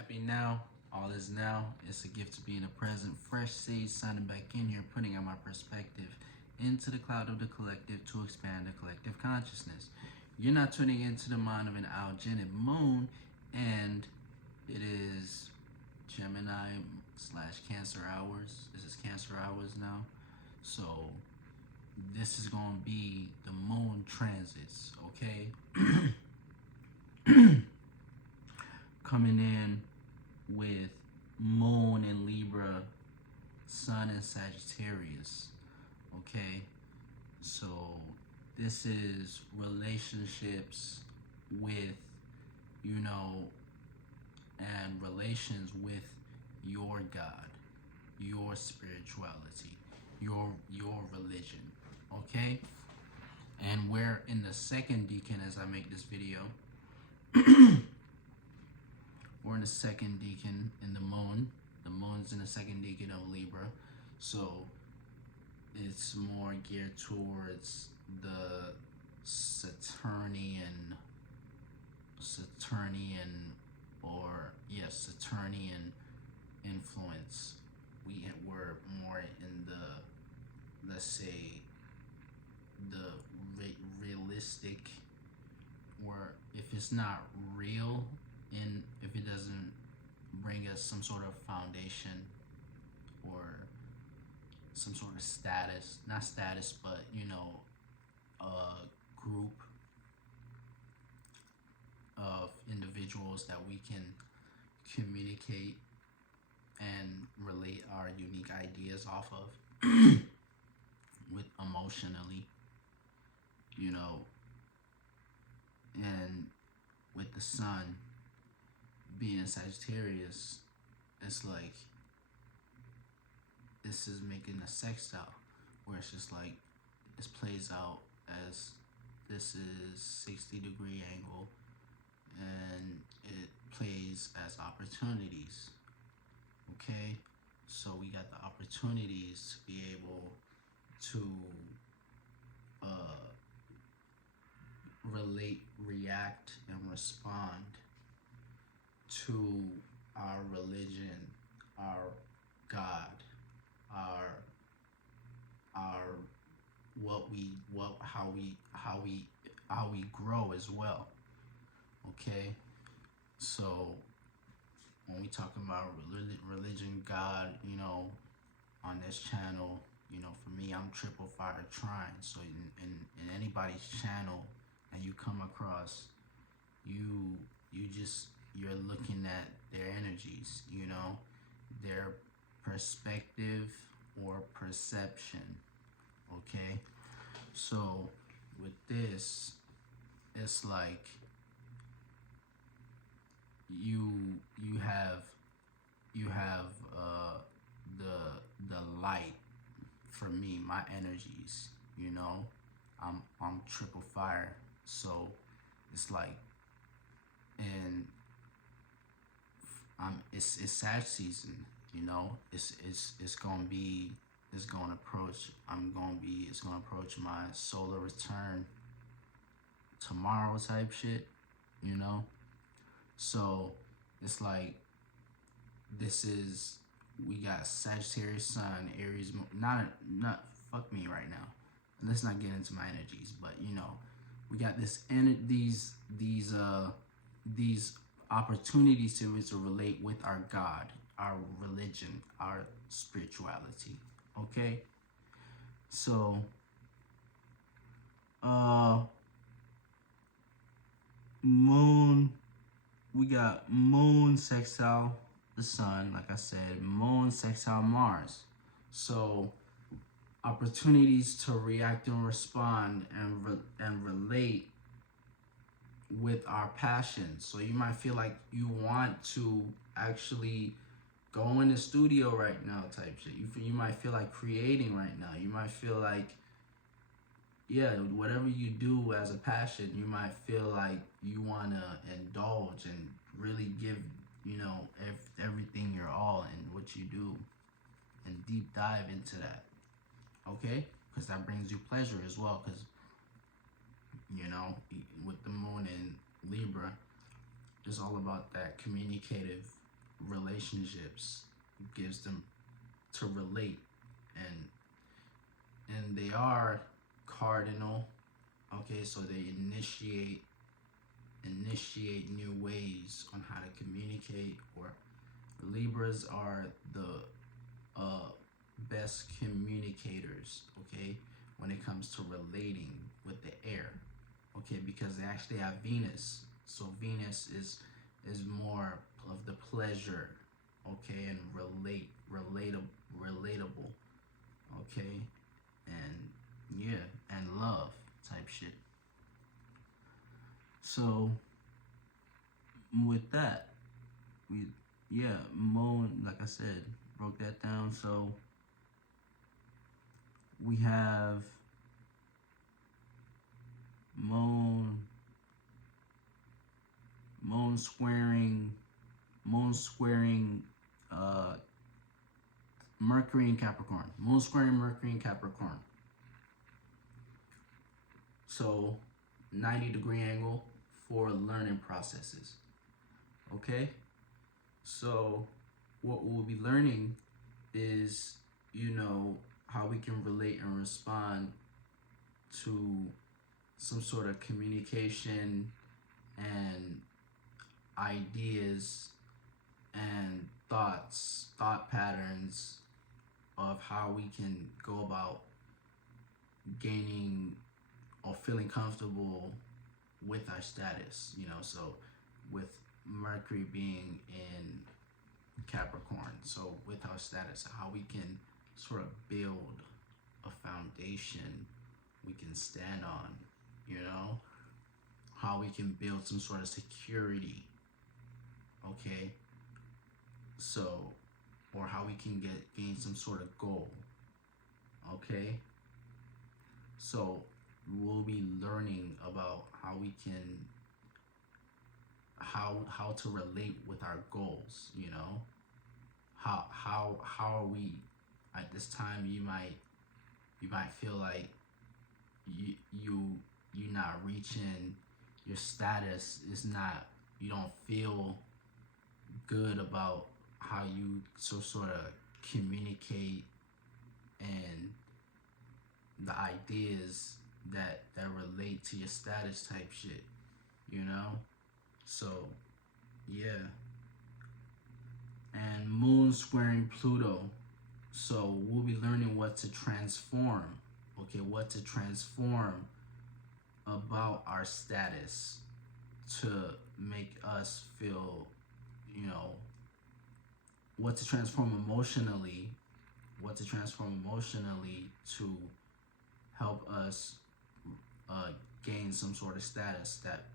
Happy now, all is now. It's a gift to be in the present. Fresh seed signing back in here, putting out my perspective into the cloud of the collective to expand the collective consciousness. You're not tuning into the mind of an algenic moon, and it is Gemini/Cancer hours. This is Cancer hours now. So this is going to be the moon transits, okay? Coming in with moon in Libra, sun in Sagittarius, okay? So this is relationships with, and relations with your God, your spirituality, your religion, okay? And we're in the second decan as I make this video. We're in the second decan in the moon. The moon's in the second decan of Libra. So it's more geared towards the Saturnian influence. We're more in the, let's say, the realistic, or if it's not real, and if it doesn't bring us some sort of foundation or some sort of status, not status, but a group of individuals that we can communicate and relate our unique ideas off of with emotionally, and with the sun being in Sagittarius, it's like this is making a sextile where it's just like this plays out as this is 60-degree angle, and it plays as opportunities. Okay, so we got the opportunities to be able to relate, react, and respond to our religion, our God, our how we grow as well. Okay, so when we talk about religion, God, on this channel, for me, I'm triple fire trine. So in anybody's channel that you come across, you're looking at their energies, their perspective or perception. Okay, so with this, it's like you have the light. For me, my energies, I'm triple fire, so it's like, and it's Sag season, it's gonna approach my solar return tomorrow type shit, so it's like we got Sagittarius sun, Aries moon, not fuck me right now, and let's not get into my energies, but we got these opportunities to relate with our God, our religion, our spirituality. Okay, so moon, we got moon sextile the sun, like I said, moon sextile Mars. So opportunities to react and respond and relate with our passions. So you might feel like you want to actually go in the studio right now type shit. You might feel like creating right now. You might feel like, whatever you do as a passion, you might feel like you want to indulge and really give, everything your all in what you do and deep dive into that. Okay? Because that brings you pleasure as well. Because, with the moon in Libra, it's all about that communicative relationships, gives them to relate, and they are cardinal. Okay, so they initiate new ways on how to communicate. Or Libras are the best communicators, okay, when it comes to relating with the air, okay, because they actually have Venus. So Venus is more of the pleasure, okay, and relatable, okay, and yeah, and love type shit. So with that, we yeah, Moon, like I said, broke that down. So we have Moon Moon squaring Moon squaring uh Mercury in Capricorn. Moon squaring Mercury in Capricorn. So 90-degree angle for learning processes. Okay? So what we'll be learning is, how we can relate and respond to some sort of communication and ideas and thought patterns of how we can go about gaining or feeling comfortable with our status, so with Mercury being in Capricorn, so with our status, how we can sort of build a foundation we can stand on, how we can build some sort of security, okay, so, or how we can gain some sort of goal, okay, so we'll be learning about how we can how to relate with our goals, how are we at this time. You might feel like you're not reaching your status. Is not, you don't feel good about how you sort of communicate and the ideas that relate to your status type shit, so yeah. And Moon squaring Pluto, so we'll be learning what to transform, okay, what to transform about our status to make us feel, what to transform emotionally, to help us gain some sort of status that,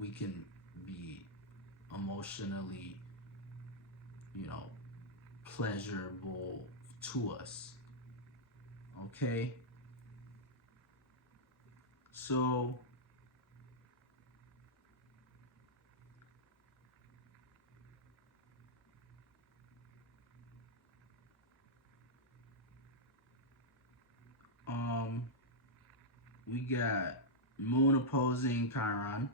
we can be emotionally, pleasurable to us. Okay? So we got Moon opposing Chiron.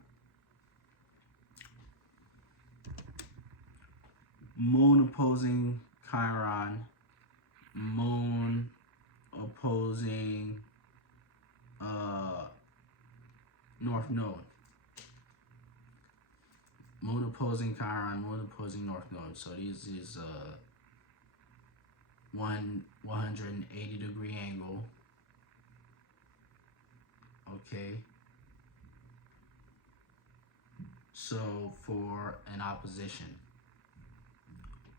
Moon opposing Chiron. Moon opposing North Node. Moon opposing Chiron, Moon opposing North Node. So this is 180-degree angle. Okay. So for an opposition.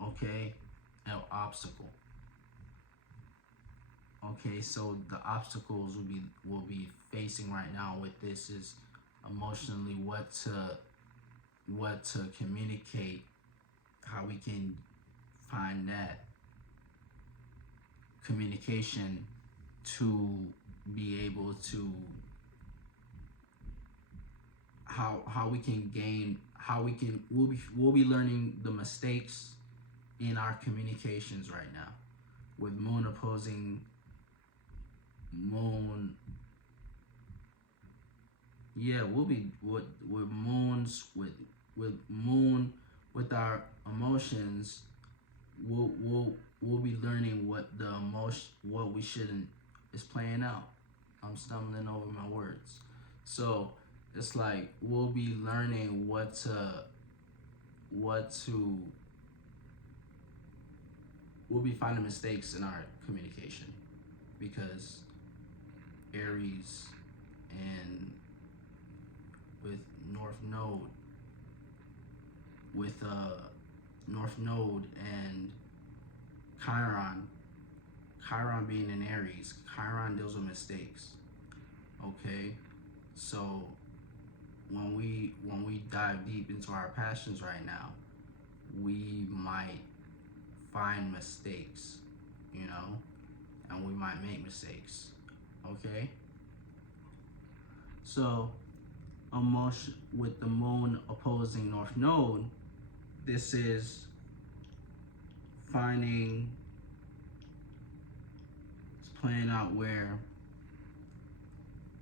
Okay, an obstacle. Okay, so the obstacles will be facing right now with this is emotionally what to communicate, how we can find that communication to be able to how we can gain, we'll be learning the mistakes in our communications right now with Moon opposing Moon. Yeah, we'll be with Moons with Moon with our emotions, we'll be learning what the emotion, what we shouldn't, is playing out. I'm stumbling over my words. So it's like we'll be learning what to we'll be finding mistakes in our communication, because Aries and with North Node and Chiron being in Aries, Chiron deals with mistakes. Okay, so when we dive deep into our passions right now, we might find mistakes, you know, and we might make mistakes. Okay, so emotion with the moon opposing North Node, this is finding, it's playing out where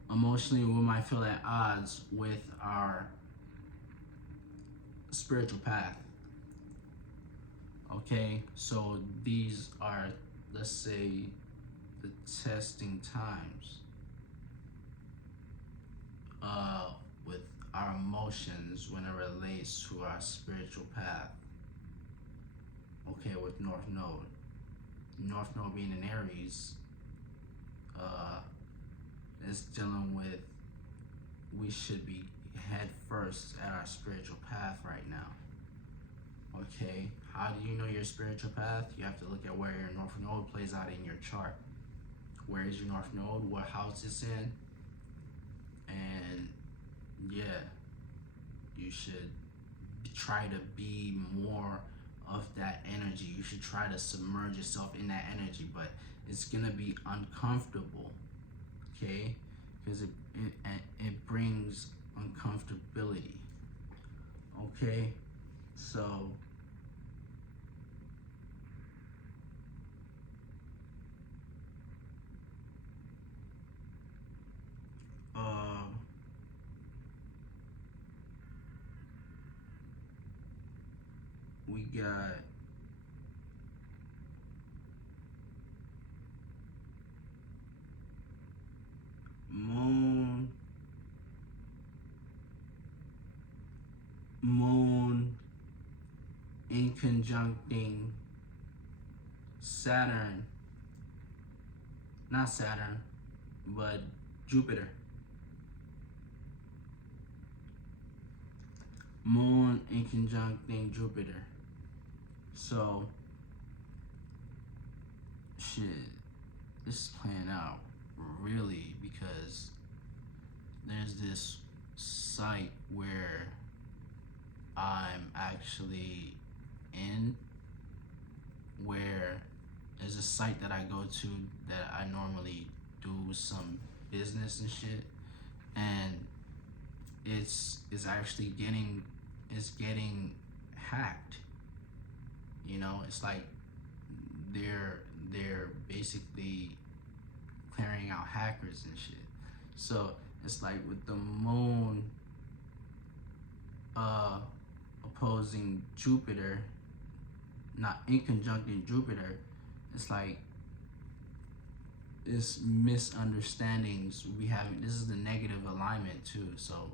emotionally we might feel at odds with our spiritual path. Okay, so these are, let's say, the testing times with our emotions when it relates to our spiritual path. Okay, with North Node being in Aries, is dealing with, we should be head first at our spiritual path right now. Okay, how do you know your spiritual path? You have to look at where your North Node plays out in your chart. Where is your North Node? What house it's in? And yeah, you should try to be more of that energy. You should try to submerge yourself in that energy, but it's gonna be uncomfortable, okay? Because it brings uncomfortability, okay? So we got moon in conjuncting Saturn, not Saturn, but Jupiter. Moon in conjuncting Jupiter. So, shit, this is playing out really, because there's this site where I'm actually in, where there's a site that I go to that I normally do some business and shit, and it's actually getting hacked. You know, it's like they're basically clearing out hackers and shit. So it's like with the moon opposing Jupiter, not in conjuncting Jupiter, it's like it's misunderstandings we have. This is the negative alignment too. So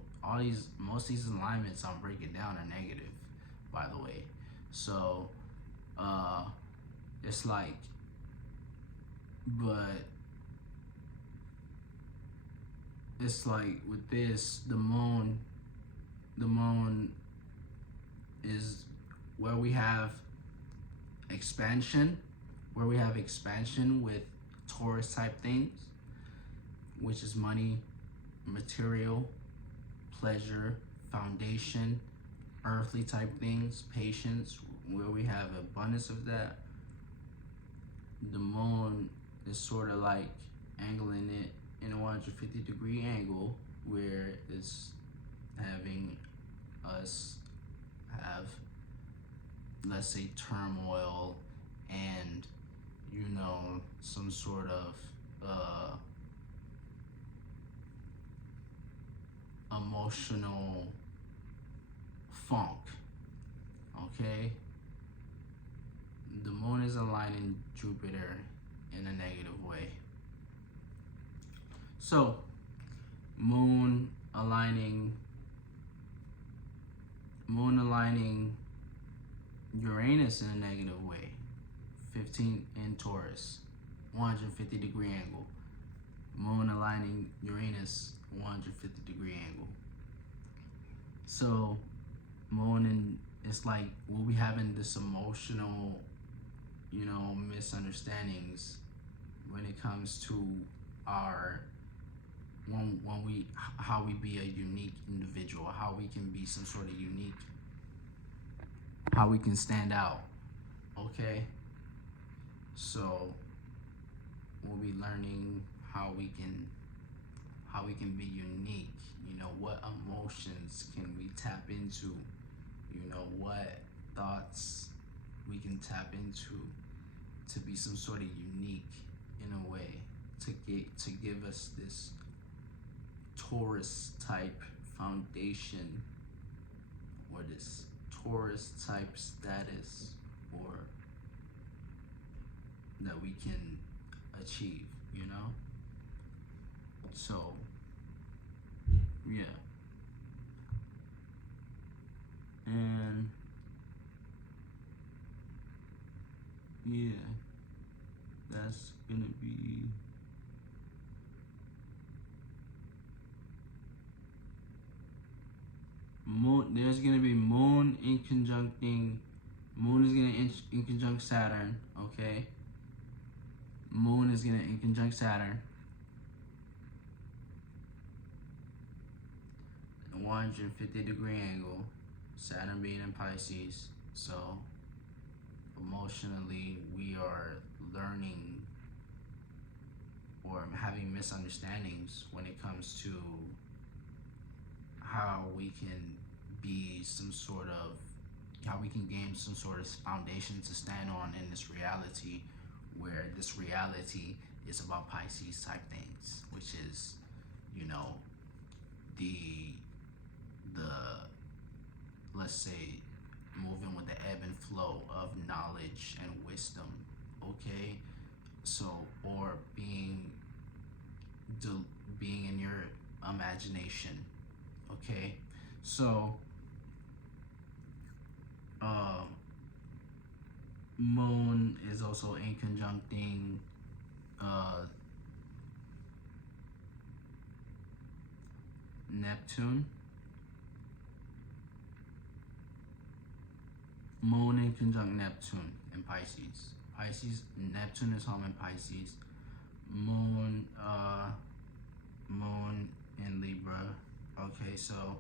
most of these alignments I'm breaking down are negative, by the way. So it's like, but it's like with this, the moon is where we have expansion with Taurus type things, which is money, material, pleasure, foundation, earthly type things, patience, where we have abundance of that. The moon is sort of like angling it in a 150-degree angle, where it's having us have, let's say, turmoil and, you know, some sort of emotional funk, Okay? The moon is aligning Jupiter in a negative way. So, moon aligning Uranus in a negative way. 15 in Taurus, 150-degree angle. Moon aligning Uranus, 150-degree angle. So, moon, and it's like we'll be having this emotional, misunderstandings when it comes to our how we be a unique individual, how we can be some sort of unique, how we can stand out. Okay, so we'll be learning how we can be unique. What emotions can we tap into? What thoughts we can tap into to be some sort of unique in a way, to give us this Taurus type foundation, or this Taurus type status, or that we can achieve, So, yeah. And, yeah, that's gonna be moon. There's gonna be moon is gonna in conjunct Saturn. Okay, moon is gonna in conjunct Saturn, 150-degree angle. Saturn being in Pisces. So emotionally, we are learning or having misunderstandings when it comes to how we can gain some sort of foundation to stand on in this reality, where this reality is about Pisces type things, which is, the let's say, moving with the ebb and flow of knowledge and wisdom. Okay, so, or being in your imagination. Okay, so moon is also in conjuncting Neptune. Moon in conjunct Neptune in Pisces. Neptune is home in Pisces. Moon in Libra. Okay, so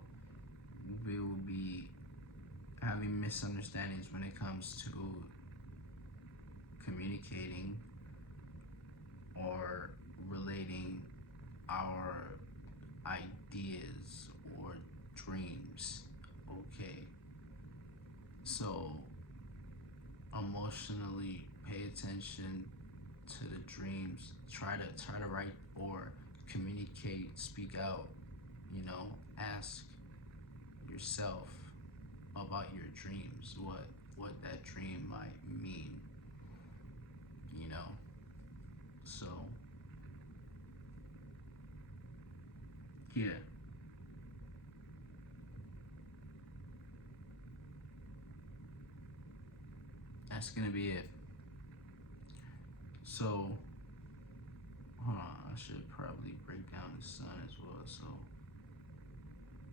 we will be having misunderstandings when it comes to communicating or relating our ideas or dreams. Okay, so emotionally pay attention to the dreams. Try to write or communicate, speak out. Ask yourself about your dreams, what that dream might mean. So yeah. That's gonna be it. So, hold on, I should probably break down the sun as well. So,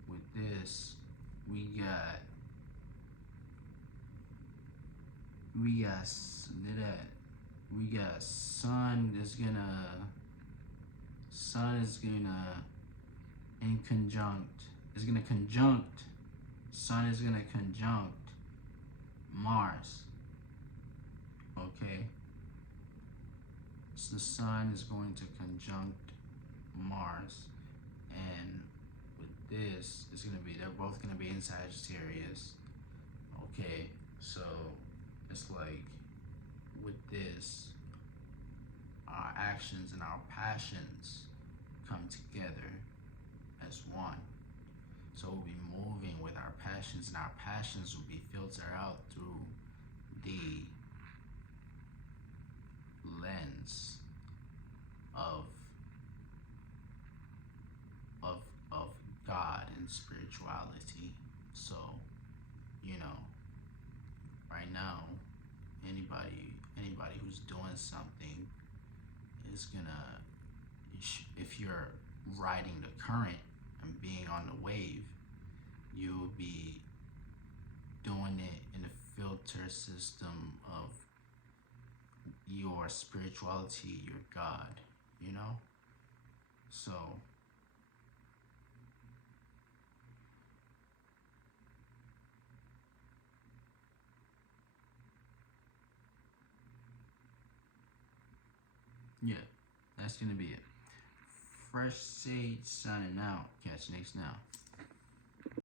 with this, we got sun is gonna sun is gonna conjunct Mars. Okay, so the sun is going to conjunct Mars, and with this, they're both gonna be in Sagittarius. Okay, so it's like with this, our actions and our passions come together as one. So we'll be moving with our passions, and our passions will be filtered out through the lens of of of God and spirituality. So, you know, right now, anybody who's doing something is gonna, if you're riding the current and being on the wave, you'll be doing it in the filter system of your spirituality, your God, you know? So, yeah, that's gonna be it. Fresh Sage signing out. Catch you next now.